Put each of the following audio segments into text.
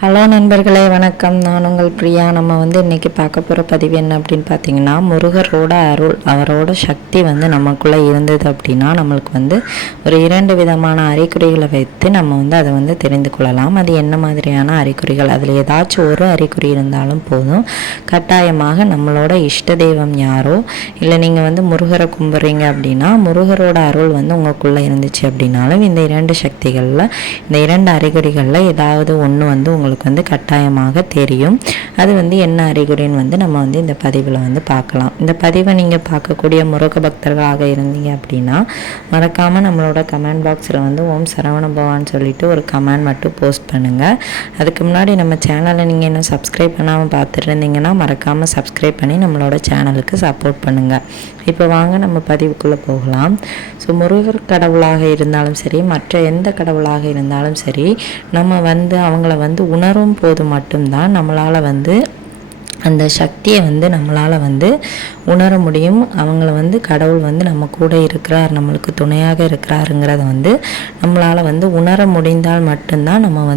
Hello நண்பர்களே, வணக்கம். நான் உங்கள் பிரியா. நம்ம இன்றைக்கி பார்க்க போகிற பதிவு என்ன அப்படின்னு பார்த்தீங்கன்னா, முருகரோட அருள், அவரோட சக்தி நமக்குள்ளே இருந்தது அப்படின்னா நம்மளுக்கு ஒரு 2 விதமான அறிகுறிகளை வைத்து நம்ம அதை தெரிந்து கொள்ளலாம். அது என்ன மாதிரியான அறிகுறிகள்? அதில் ஏதாச்சும் ஒரு அறிகுறி இருந்தாலும் போதும். கட்டாயமாக நம்மளோட இஷ்ட தெய்வம் யாரோ, இல்லை நீங்கள் முருகரை கும்பிட்றீங்க அப்படின்னா முருகரோட அருள் உங்களுக்குள்ளே இருந்துச்சு அப்படின்னாலும் இந்த 2 சக்திகளில், இந்த 2 அறிகுறிகளில் ஏதாவது ஒன்று உங்களுக்கு கட்டாயமாக தெரியும். அது என்ன அறிகுறின்னு நம்ம இந்த பதிவில் பார்க்கலாம். இந்த பதிவை நீங்கள் பார்க்கக்கூடிய முருக பக்தர்களாக இருந்தீங்க அப்படின்னா மறக்காமல் நம்மளோட கமெண்ட் பாக்ஸில் ஓம் சரவண பவான்னு சொல்லிட்டு ஒரு கமெண்ட் மட்டும் போஸ்ட் பண்ணுங்கள். அதுக்கு முன்னாடி நம்ம சேனலை நீங்கள் இன்னும் சப்ஸ்கிரைப் பண்ணாமல் பார்த்துட்டு இருந்தீங்கன்னா மறக்காமல் சப்ஸ்கிரைப் பண்ணி நம்மளோட சேனலுக்கு சப்போர்ட் பண்ணுங்கள். இப்போ வாங்க நம்ம பதிவுக்குள்ளே போகலாம். ஸோ முருகர் கடவுளாக இருந்தாலும் சரி, மற்ற எந்த கடவுளாக இருந்தாலும் சரி, நம்ம அவங்கள உணரும் போது மட்டும்தான் நம்மளால் அந்த சக்தியை நம்மளால் உணர முடியும். அவங்கள கடவுள் நம்ம கூட இருக்கிறார், நம்மளுக்கு துணையாக இருக்கிறாருங்கிறத நம்மளால் உணர முடிந்தால் மட்டும்தான் நம்ம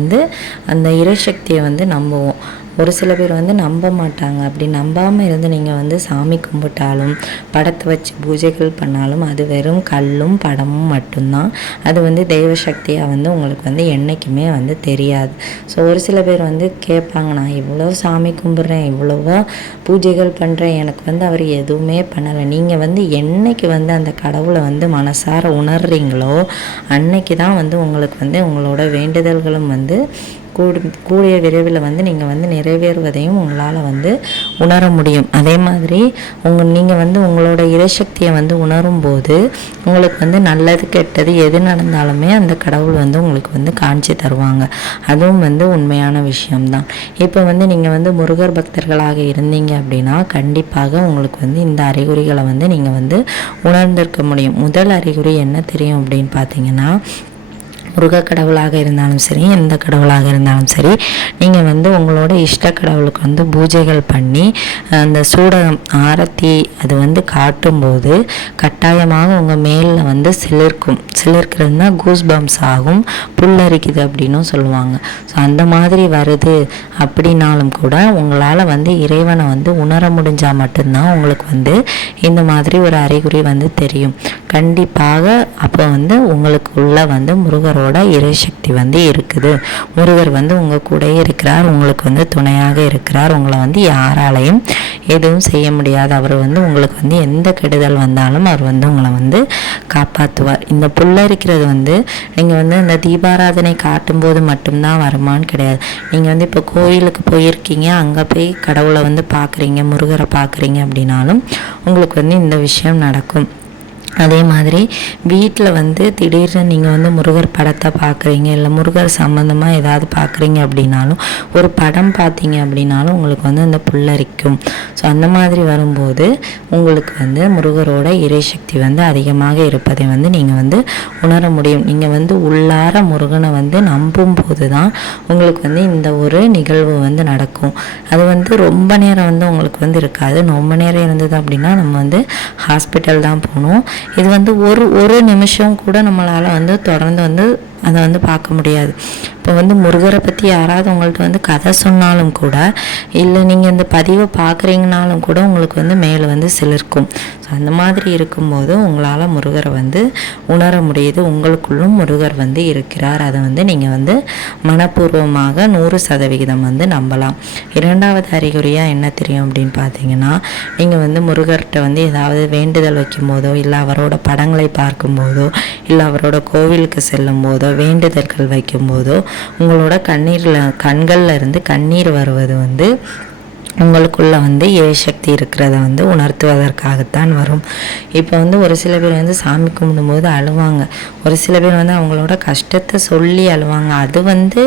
அந்த இறைசக்தியை நம்புவோம். ஒரு சில பேர் நம்ப மாட்டாங்க. அப்படி நம்பாமல் இருந்து நீங்கள் சாமி கும்பிட்டாலும் படத்தை வச்சு பூஜைகள் பண்ணாலும் அது வெறும் கல்லும் படமும் மட்டும்தான். அது தெய்வ சக்தியாக உங்களுக்கு என்றைக்குமே தெரியாது. ஸோ ஒரு சில பேர் கேட்பாங்க, நான் இவ்வளோ சாமி கும்பிட்றேன், இவ்வளோவா பூஜைகள் பண்ணுறேன், எனக்கு அவர் எதுவுமே பண்ணலை. நீங்கள் என்னைக்கு அந்த கடவுளை மனசார உணர்றீங்களோ அன்னைக்கு தான் உங்களுக்கு உங்களோட வேண்டுதல்களும் கூடிய விரைவில் நீங்கள் நிறைவேறுவதையும் உங்களால் உணர முடியும். அதே மாதிரி நீங்கள் உங்களோட இறைசக்தியை உணரும் போது உங்களுக்கு நல்லது கெட்டது எது நடந்தாலுமே அந்த கடவுள் உங்களுக்கு காணிச்சு தருவாங்க. அதுவும் உண்மையான விஷயம்தான். இப்போ நீங்கள் முருகர் பக்தர்களாக இருந்தீங்க அப்படின்னா கண்டிப்பாக உங்களுக்கு இந்த அறிகுறிகளை நீங்கள் உணர்ந்திருக்க முடியும். முதல் அறிகுறி என்ன தெரியும் அப்படின்னு பார்த்தீங்கன்னா, முருக கடவுளாக இருந்தாலும் சரி, எந்த கடவுளாக இருந்தாலும் சரி, நீங்கள் உங்களோட இஷ்ட கடவுளுக்கு பூஜைகள் பண்ணி அந்த சூடகம் ஆரத்தி அது காட்டும்போது கட்டாயமாக உங்கள் மேலில் சிலிர்க்கிறதுனா கூஸ் பம்ப்ஸ் ஆகும், புல்லரிக்குது அப்படின்னும் சொல்லுவாங்க. ஸோ அந்த மாதிரி வருது அப்படின்னாலும் கூட உங்களால் இறைவனை உணர முடிஞ்சால் மட்டும்தான் உங்களுக்கு இந்த மாதிரி ஒரு அறிகுறி தெரியும். கண்டிப்பாக அப்போ உங்களுக்கு உள்ள முருகரோட இறைசக்தி இருக்குது. முருகர் உங்கள் கூட இருக்கிறார், உங்களுக்கு துணையாக இருக்கிறார். உங்களை யாராலையும் எதுவும் செய்ய முடியாது. அவர் உங்களுக்கு எந்த கெடுதல் வந்தாலும் அவர் உங்களை காப்பாற்றுவார். இந்த புல்லரிக்கிறது நீங்கள் இந்த தீபாராதனை காட்டும்போது மட்டும்தான் வருமானு கிடையாது. நீங்கள் இப்போ கோயிலுக்கு போயிருக்கீங்க, அங்கே போய் கடவுளை பார்க்குறீங்க, முருகரை பார்க்குறீங்க அப்படின்னாலும் உங்களுக்கு இந்த விஷயம் நடக்கும். அதே மாதிரி வீட்டில் திடீர்னு நீங்கள் முருகர் படத்தை பார்க்குறீங்க, இல்லை முருகர் சம்மந்தமாக ஏதாவது பார்க்குறீங்க அப்படின்னாலும், ஒரு படம் பார்த்தீங்க அப்படின்னாலும் உங்களுக்கு அந்த புல்லரிக்கும். ஸோ அந்த மாதிரி வரும்போது உங்களுக்கு முருகரோட இறைசக்தி அதிகமாக இருப்பதை நீங்கள் உணர முடியும். நீங்கள் உள்ளார முருகனை நம்பும் போது தான் உங்களுக்கு இந்த ஒரு நிகழ்வு நடக்கும். அது ரொம்ப நேரம் உங்களுக்கு இருக்காது. ரொம்ப நேரம் இருந்தது அப்படின்னா நம்ம ஹாஸ்பிட்டல் தான் போகணும். இது ஒரு நிமிஷம் கூட நம்மளால் தொடர்ந்து அதை பார்க்க முடியாது. இப்போ முருகரை பற்றி யாராவது உங்கள்கிட்ட கதை சொன்னாலும் கூட, இல்லை நீங்கள் இந்த பதிவை பார்க்குறீங்கனாலும் கூட உங்களுக்கு மேலே சிலிர்க்கும். ஸோ அந்த மாதிரி இருக்கும்போது உங்களால் முருகரை உணர முடியுது. உங்களுக்குள்ளும் முருகர் இருக்கிறார். அதை நீங்கள் மனப்பூர்வமாக 100% நம்பலாம். இரண்டாவது அறிகுறியாக என்ன தெரியும் அப்படின்னு பார்த்தீங்கன்னா, நீங்கள் முருகர்கிட்ட ஏதாவது வேண்டுதல் வைக்கும் போதோ, இல்லை அவரோட படங்களை பார்க்கும்போதோ, இல்லை அவரோட கோவிலுக்கு செல்லும் போதோ, வேண்டுதல்கள் வைக்கும்போதோ உங்களோட கண்களில் இருந்து கண்ணீர் வருவது உங்களுக்குள்ளே இறைசக்தி இருக்கிறத உணர்த்துவதற்காகத்தான் வரும். இப்போ ஒரு சில பேர் சாமி கும்பிடும்போது அழுவாங்க. ஒரு சில பேர் அவங்களோட கஷ்டத்தை சொல்லி அழுவாங்க. அது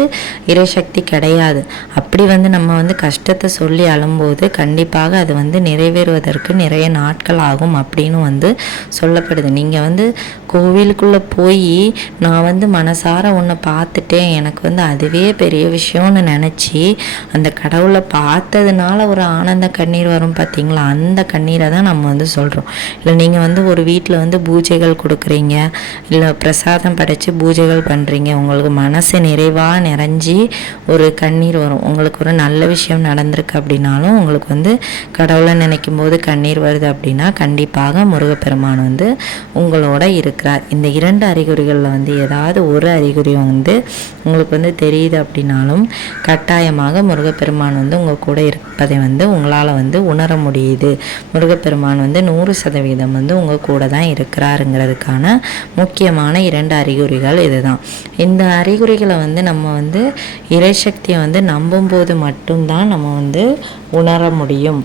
இறைசக்தி கிடையாது. அப்படி நம்ம கஷ்டத்தை சொல்லி அழும்போது கண்டிப்பாக அது நிறைவேறுவதற்கு நிறைய நாட்கள் ஆகும் அப்படின்னு சொல்லப்படுது. நீங்கள் கோவிலுக்குள்ளே போய் நான் மனசார ஒன்று பார்த்துட்டேன், எனக்கு அதுவே பெரிய விஷயம்னு நினச்சி அந்த கடவுளை பார்த்ததுனால உங்களால் ஒரு ஆனந்த கண்ணீர் வரும் பார்த்தீங்களா, அந்த கண்ணீரை தான் நம்ம வந்து சொல்கிறோம். இல்லை நீங்கள் வந்து ஒரு வீட்டில் வந்து பூஜைகள் கொடுக்குறீங்க, இல்லை பிரசாதம் படைத்து பூஜைகள் பண்ணுறீங்க, உங்களுக்கு மனசு நிறைவாக நிறைஞ்சி ஒரு கண்ணீர் வரும். உங்களுக்கு ஒரு நல்ல விஷயம் நடந்திருக்கு அப்படின்னாலும் உங்களுக்கு வந்து கடவுளை நினைக்கும் போது கண்ணீர் வருது அப்படின்னா கண்டிப்பாக முருகப்பெருமான் வந்து உங்களோட இருக்கிறார். இந்த 2 அறிகுறிகளில் வந்து ஏதாவது ஒரு அறிகுறி வந்து உங்களுக்கு வந்து தெரியுது அப்படின்னாலும் கட்டாயமாக முருகப்பெருமான் வந்து உங்கள் கூட இருப்பதை வந்து உங்களால் வந்து உணர முடியுது. முருகப்பெருமான் வந்து 100% வந்து உங்கள் கூட தான் இருக்கிறாருங்கிறதுக்கான முக்கியமான 2 அறிகுறிகள் இதுதான். இந்த அறிகுறிகளை வந்து நம்ம வந்து இறைசக்தியை வந்து நம்பும்போது மட்டும்தான் நம்ம வந்து உணர முடியும்.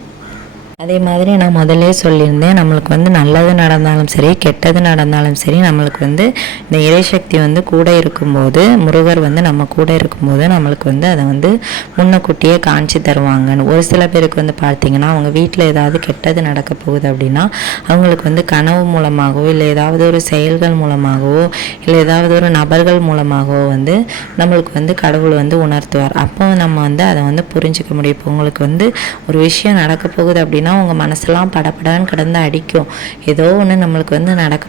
அதே மாதிரி நான் முதல்ல சொல்லியிருந்தேன், நம்மளுக்கு வந்து நல்லது நடந்தாலும் சரி கெட்டது நடந்தாலும் சரி நம்மளுக்கு வந்து இந்த இறைசக்தி வந்து கூட இருக்கும்போது, முருகர் வந்து நம்ம கூட இருக்கும்போது நம்மளுக்கு வந்து அதை வந்து முன்னக்கூட்டியே காமிச்சு தருவாங்கன்னு. ஒரு சில பேருக்கு வந்து பார்த்திங்கன்னா அவங்க வீட்டில் ஏதாவது கெட்டது நடக்க போகுது அப்படின்னா அவங்களுக்கு வந்து கனவு மூலமாகவோ இல்லை ஏதாவது ஒரு செயல்கள் மூலமாகவோ இல்லை ஏதாவது ஒரு நபர்கள் மூலமாகவோ வந்து நம்மளுக்கு வந்து கடவுள் வந்து உணர்த்துவார். அப்போ நம்ம வந்து அதை வந்து புரிஞ்சிக்க முடியும். இப்போ உங்களுக்கு வந்து ஒரு விஷயம் நடக்க போகுது அப்படின்னா உங்கள் மனசெல்லாம் படப்படான்னு கிடந்து அடிக்கும். ஏதோ ஒன்று நம்மளுக்கு வந்து நடக்க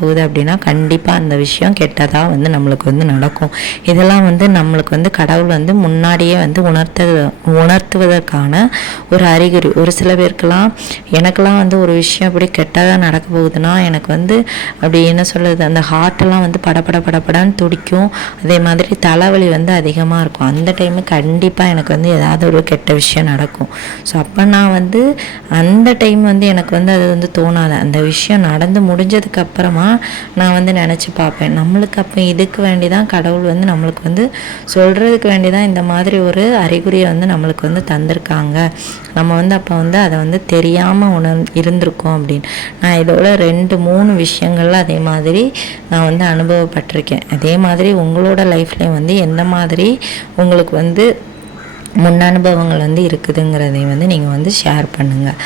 போகுது அப்படின்னா கண்டிப்பாக அந்த விஷயம் கெட்டதாக வந்து நம்மளுக்கு வந்து நடக்கும். இதெல்லாம் வந்து நம்மளுக்கு வந்து கடவுள் வந்து முன்னாடியே வந்து உணர்த்துவதற்கான ஒரு அறிகுறி. ஒரு சில பேருக்கெல்லாம் எனக்கெல்லாம் வந்து ஒரு விஷயம் அப்படி கெட்டதாக நடக்க போகுதுன்னா எனக்கு வந்து அப்படி என்ன சொல்கிறது, அந்த ஹார்ட்டெல்லாம் வந்து படப்படான்னு துடிக்கும். அதே மாதிரி தலைவலி வந்து அதிகமாக இருக்கும். அந்த டைமு கண்டிப்பாக எனக்கு வந்து ஏதாவது ஒரு கெட்ட விஷயம் நடக்கும். ஸோ அப்போ நான் வந்து அந்த டைம் வந்து எனக்கு வந்து அது வந்து தோணாது. அந்த விஷயம் நடந்து முடிஞ்சதுக்கு அப்புறமா நான் வந்து நினச்சி பார்ப்பேன், நம்மளுக்கு அப்போ இதுக்கு வேண்டி தான் கடவுள் வந்து நம்மளுக்கு வந்து சொல்கிறதுக்கு வேண்டி தான் இந்த மாதிரி ஒரு அறிகுறியை வந்து நம்மளுக்கு வந்து தந்திருக்காங்க. நம்ம வந்து அப்போ வந்து அதை வந்து தெரியாமல் இருந்திருக்கோம் அப்படின்னு. நான் இதோட 2-3 விஷயங்கள்ல அதே மாதிரி நான் வந்து அனுபவப்பட்டிருக்கேன். அதே மாதிரி உங்களோட லைஃப்லேயும் வந்து எந்த மாதிரி உங்களுக்கு வந்து முன் அனுபவங்கள் வந்து இருக்குதுங்கிறதையும் வந்து நீங்கள் வந்து ஷேர் பண்ணுங்கள்.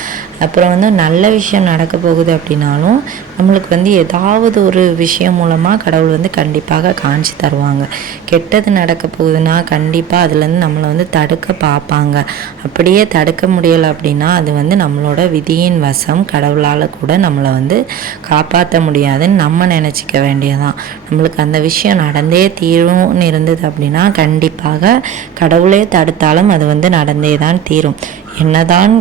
அப்புறம் வந்து நல்ல விஷயம் நடக்க போகுது அப்படின்னாலும் நம்மளுக்கு வந்து ஏதாவது ஒரு விஷயம் மூலமாக கடவுள் வந்து கண்டிப்பாக காமிச்சு தருவாங்க. கெட்டது நடக்க போகுதுன்னா கண்டிப்பாக அதுலேருந்து நம்மளை வந்து தடுக்க பார்ப்பாங்க. அப்படியே தடுக்க முடியலை அப்படின்னா அது வந்து நம்மளோட விதியின் வசம், கடவுளால் கூட நம்மளை வந்து காப்பாற்ற முடியாதுன்னு நம்ம நினச்சிக்க வேண்டியதான். நம்மளுக்கு அந்த விஷயம் நடந்தே தீரும்னு இருந்தது அப்படின்னா கண்டிப்பாக கடவுளே தடுத்தாலும் அது வந்து நடந்தே தான் தீரும். என்னதான்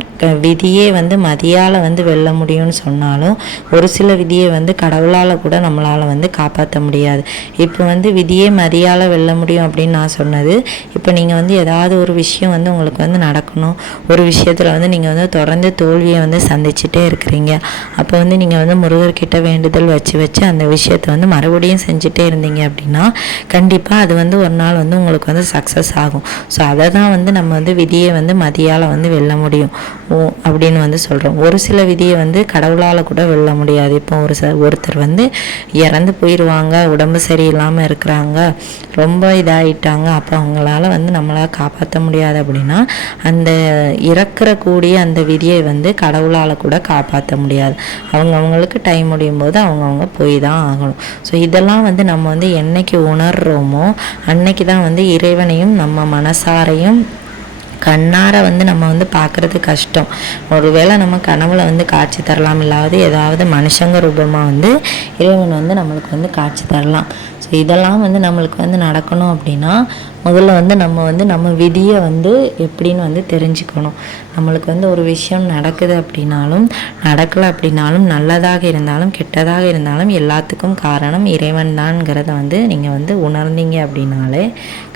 விதியே வந்து மதியால் வந்து வெல்ல முடியும்னு சொன்னாலும் ஒரு சில விதியை வந்து கடவுளால் கூட நம்மளால் வந்து காப்பாற்ற முடியாது. இப்போ வந்து விதியே மதியால் வெல்ல முடியும் அப்படின்னு நான் சொன்னது, இப்போ நீங்கள் வந்து ஏதாவது ஒரு விஷயம் வந்து உங்களுக்கு வந்து நடக்கணும், ஒரு விஷயத்தில் வந்து நீங்கள் வந்து தொடர்ந்து தோல்வியை வந்து சந்திச்சுட்டே இருக்கிறீங்க. அப்போ வந்து நீங்கள் வந்து முருகர்கிட்ட வேண்டுதல் வச்சு அந்த விஷயத்தை வந்து மறுபடியும் செஞ்சுட்டே இருந்தீங்க அப்படின்னா கண்டிப்பாக அது வந்து ஒரு நாள் வந்து உங்களுக்கு வந்து சக்ஸஸ் ஆகும். ஸோ அதை தான் வந்து நம்ம வந்து விதியை வந்து மதியால் வந்து வெல்ல முடியும் அப்படின்னு வந்து சொல்கிறோம். ஒரு சில விதியை வந்து கடவுளால் கூட வெல்ல முடியாது. இப்போ ஒருத்தர் வந்து இறந்து போயிடுவாங்க, உடம்பு சரியில்லாமல் இருக்கிறாங்க, ரொம்ப இதாகிட்டாங்க, அப்போ அவங்களால வந்து நம்மளால் காப்பாற்ற முடியாது அப்படின்னா அந்த இறக்கக்கூடிய அந்த விதியை வந்து கடவுளால் கூட காப்பாற்ற முடியாது. அவங்களுக்கு டைம் முடியும் போது அவங்கவுங்க போய் தான் ஆகணும். ஸோ இதெல்லாம் வந்து நம்ம வந்து என்னைக்கு உணர்கிறோமோ அன்னைக்கு தான் வந்து இறைவனையும் நம்ம மனசாரையும் கண்ணார வந்து நம்ம வந்து பார்க்குறது கஷ்டம். ஒருவேளை நம்ம கனவுல வந்து காட்சி தரலாம், இல்லாவது ஏதாவது மனுஷங்க ரூபமாக வந்து இறைவன் வந்து நம்மளுக்கு வந்து காட்சி தரலாம். ஸோ இதெல்லாம் வந்து நம்மளுக்கு வந்து நடக்கணும் அப்படின்னா முதல்ல வந்து நம்ம விதியை வந்து எப்படின்னு வந்து தெரிஞ்சுக்கணும். நம்மளுக்கு வந்து ஒரு விஷயம் நடக்குது அப்படின்னாலும் நடக்கலை அப்படின்னாலும் நல்லதாக இருந்தாலும் கெட்டதாக இருந்தாலும் எல்லாத்துக்கும் காரணம் இறைவன் தான்ங்கிறத வந்து நீங்கள் வந்து உணர்ந்தீங்க அப்படின்னாலே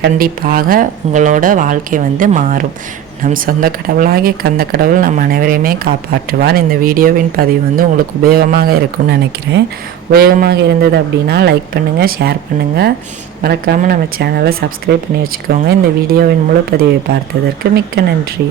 கண்டிப்பாக உங்களோட வாழ்க்கை வந்து மாறும். நம் சொந்த கடவுளாகிய கந்த கடவுள் நம் அனைவரையுமே காப்பாற்றுவார். இந்த வீடியோவின் பதிவு வந்து உங்களுக்கு உபயோகமாக இருக்கும்னு நினைக்கிறேன். உபயோகமாக இருந்தது அப்படின்னா லைக் பண்ணுங்கள், ஷேர் பண்ணுங்கள், மறக்காமல் நம்ம சேனலை சப்ஸ்கிரைப் பண்ணி வச்சுக்கோங்க. இந்த வீடியோவின் முழு பதிவை பார்த்ததற்கு மிக்க நன்றி.